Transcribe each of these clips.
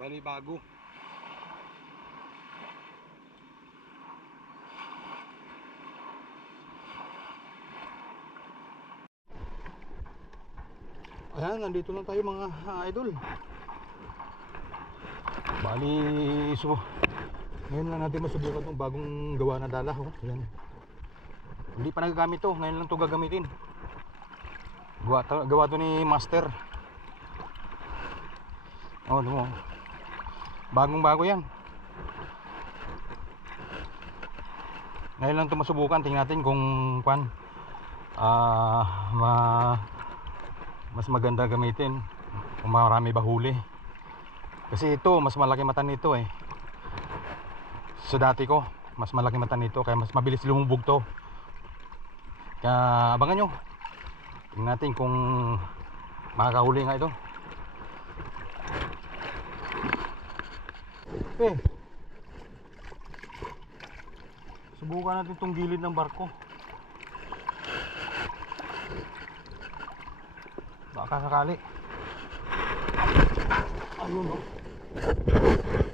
Bali bago. Ayan, nandito lang tayo mga idol. Bali, so, ngayon lang natin masubukan itong bagong gawa na dala. Oh. Ayan. Hindi pa nagagamit to, ngayon lang to gagamitin. Gawa to, gawa to ni Master. Oh, mo. Bagong bago yan. Ngayon lang ito masubukan. Tingnan natin kung pan ah ma mas maganda gamitin kung marami ba huli. Kasi ito, mas malaki mata nito eh. Sa dati ko, mas malaki mata nito kaya mas mabilis lumubog to. Kaya abangan nyo. Tingnan natin kung makakahuli nga ito. Eh. Subukan natin tong gilid ng barko. Baka sakali. Ayun oh.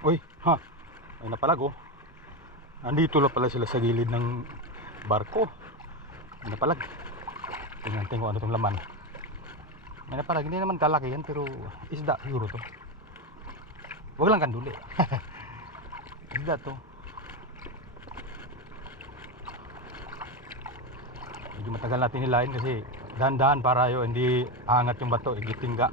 Uy, ha. Ay napalag oh. Andito lang pala sila sa gilid ng barko. Ay napalag. Tingnan tingnan kung ano tong laman. May napalag, hindi naman kalaki yan pero isda siguro to. Huwag lang kanduli. isda to. Medyo matagal natin hilahin kasi dahan-dahan para yo hindi angat yung bato, igitingga.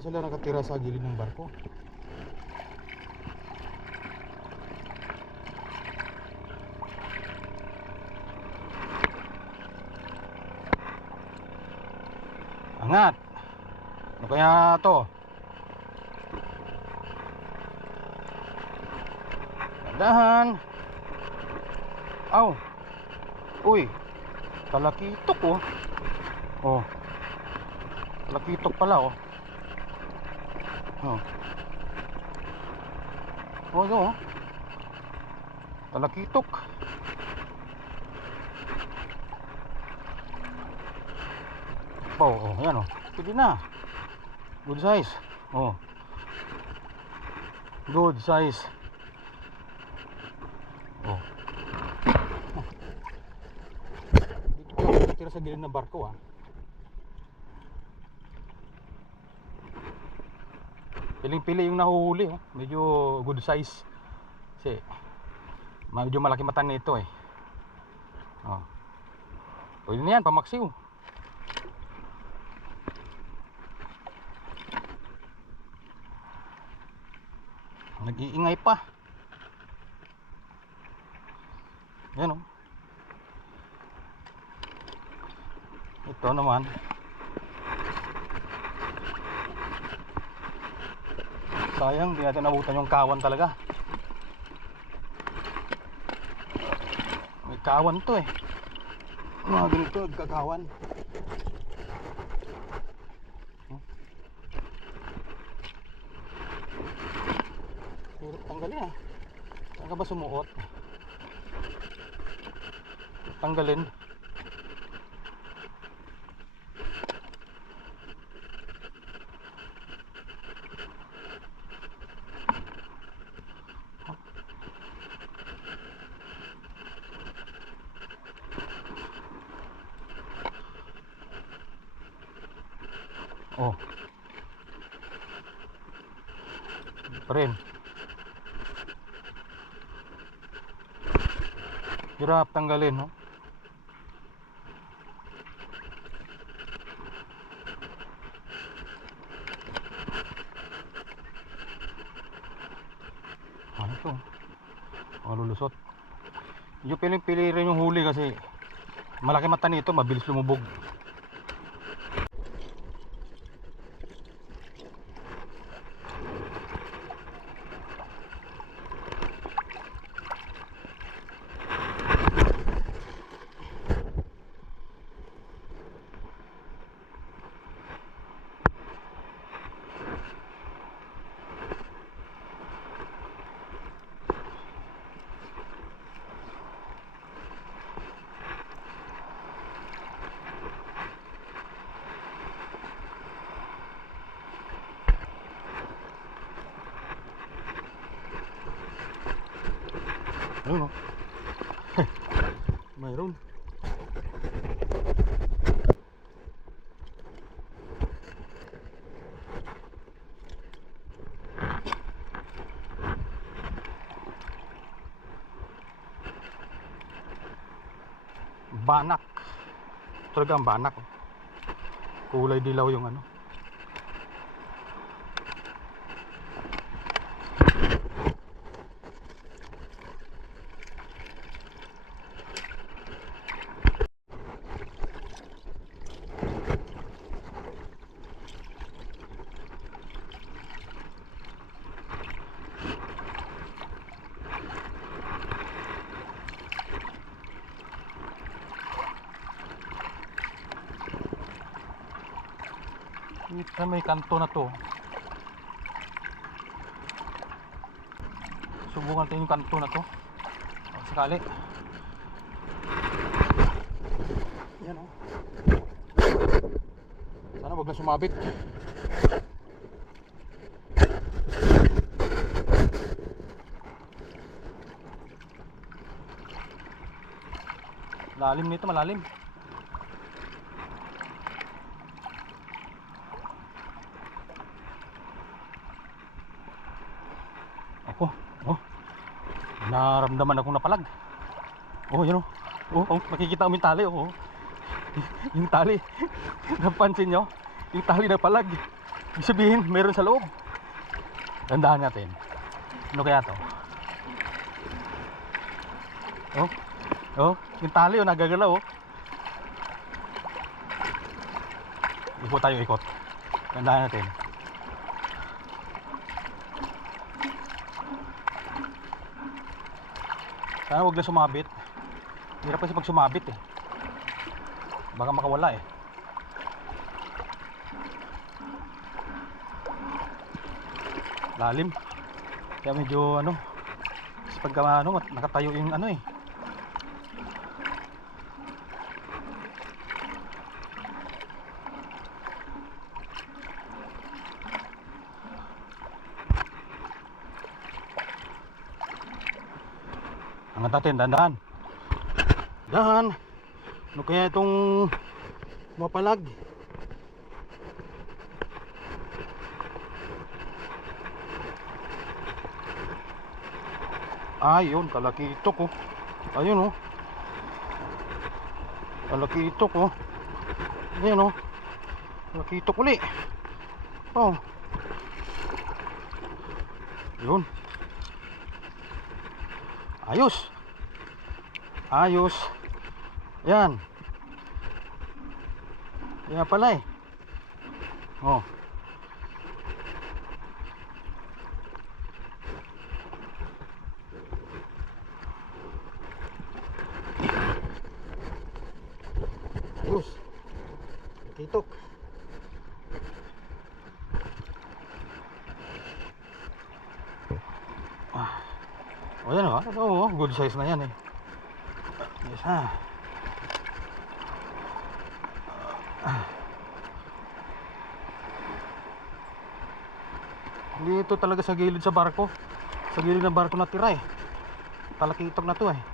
Pala sila nakatira sa gilid ng barko. Angat. Ano kaya to? Dahan. Aw. Uy. Talakitok oh. Oh. Talakitok pala oh. Oh. Oh, ito oh. Talakitok. Oh, yan oh. Pwede na. Good size. Oh. Good size. Oh. Dito tira sa gilid ng barko ah. Piling-pili yung nahuhuli oh. Medyo good size. Kasi medyo malaki mata nito eh. Oh. Pwede na yan, pamaksiw. Nag-iingay pa. Yan oh. Ito naman. Sayang, di natin nabutan yung kawan talaga. May kawan to eh. Mga ganito, nagkakawan. Hmm. Hirap tanggalin ah. Saan ka ba sumuot? Tanggalin. Oh. Pa rin. Hirap tanggalin, no? Ano to? Malulusot. Yung piling-pili rin yung huli kasi malaki mata nito, mabilis lumubog. Ayun oh. Mayroon. Banak. Talaga ang banak. oh. Kulay dilaw yung ano. Sa may kanto na to. Subukan natin yung kanto na to. Pag sakali. Yan o. Sana wag na sumabit. Lalim nito, malalim. Ako, oh. Naramdaman akong napalag. Oh, yun oh. Oh, oh nakikita mo yung tali oh. yung tali. Napansin nyo? Yung tali na palag. Ibig sabihin, meron sa loob. Tandaan natin. Ano kaya to? Oh, oh, yung tali oh, nagagalaw oh. Ikot tayo, ikot. Tandaan natin. Sana huwag na sumabit. Hirap kasi pag sumabit eh. Baka makawala eh. Lalim. Kaya medyo ano. Kasi pagka ano, nakatayo yung ano eh. Angat natin, dahan-dahan. Dahan. Ano kaya itong mapalag? Ayun, kalakito ko. Ayun oh. Kalakito ko. Ayun oh. Kalakito uli. Oh. Yun. Ayos. Ayos. Yan. Yan pala eh. Oh. Ayos. Titok. O yan o, oo, good size na yan eh. Yes ha. Dito talaga sa gilid sa barko. Sa gilid ng barko natira eh. Talakitok na to eh.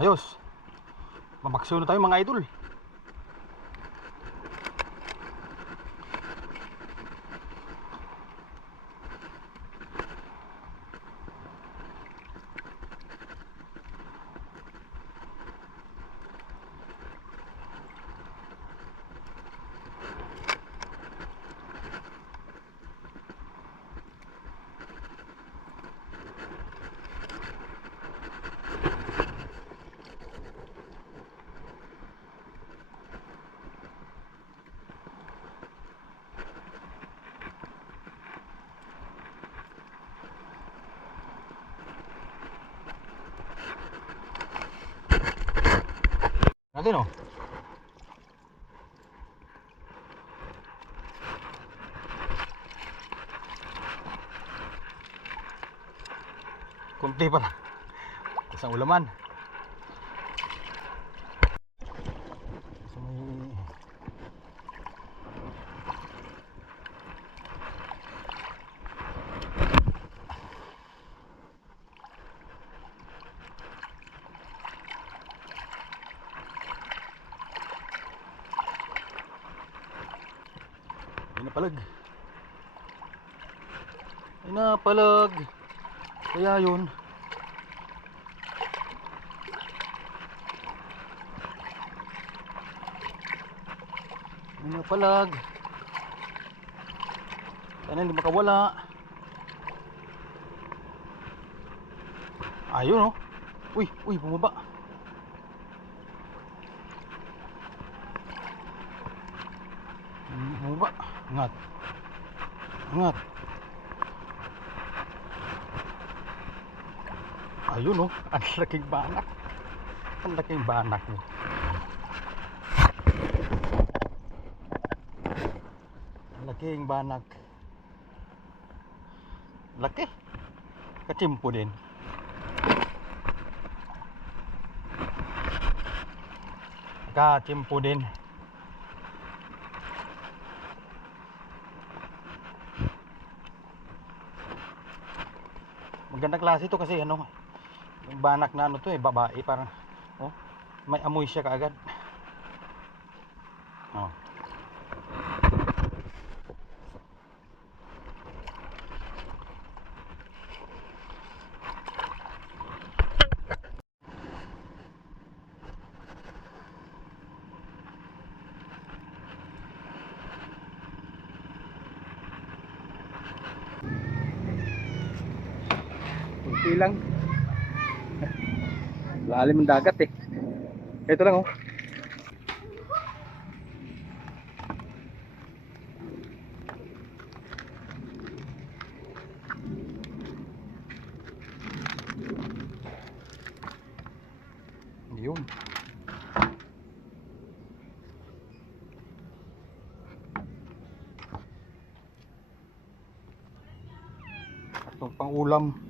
Ayos. Mamaksiyo na tayo mga idol. Natin oh. Kunti pa lang. Isang ulaman. Sa may... Ay napalag. Ay napalag. Kaya yun. Ay napalag. Sana hindi makawala. Ayun oh. Uy, uy, bumaba. Hmm, Bumaba. Angat. Angat. Ayun oh, ang laking banak. Ang laking banak mo. Ang laking banak. Laki. Kachimpo din. Kachimpo din. Magandang klase ito kasi ano, banak na ano to eh, babae parang oh, may amoy siya kaagad. Oh. Lang. Lalim ang dagat eh. Ito lang oh. Yun. Ito pang ulam.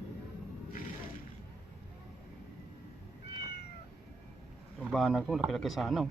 Banak ko, laki-laki sana oh.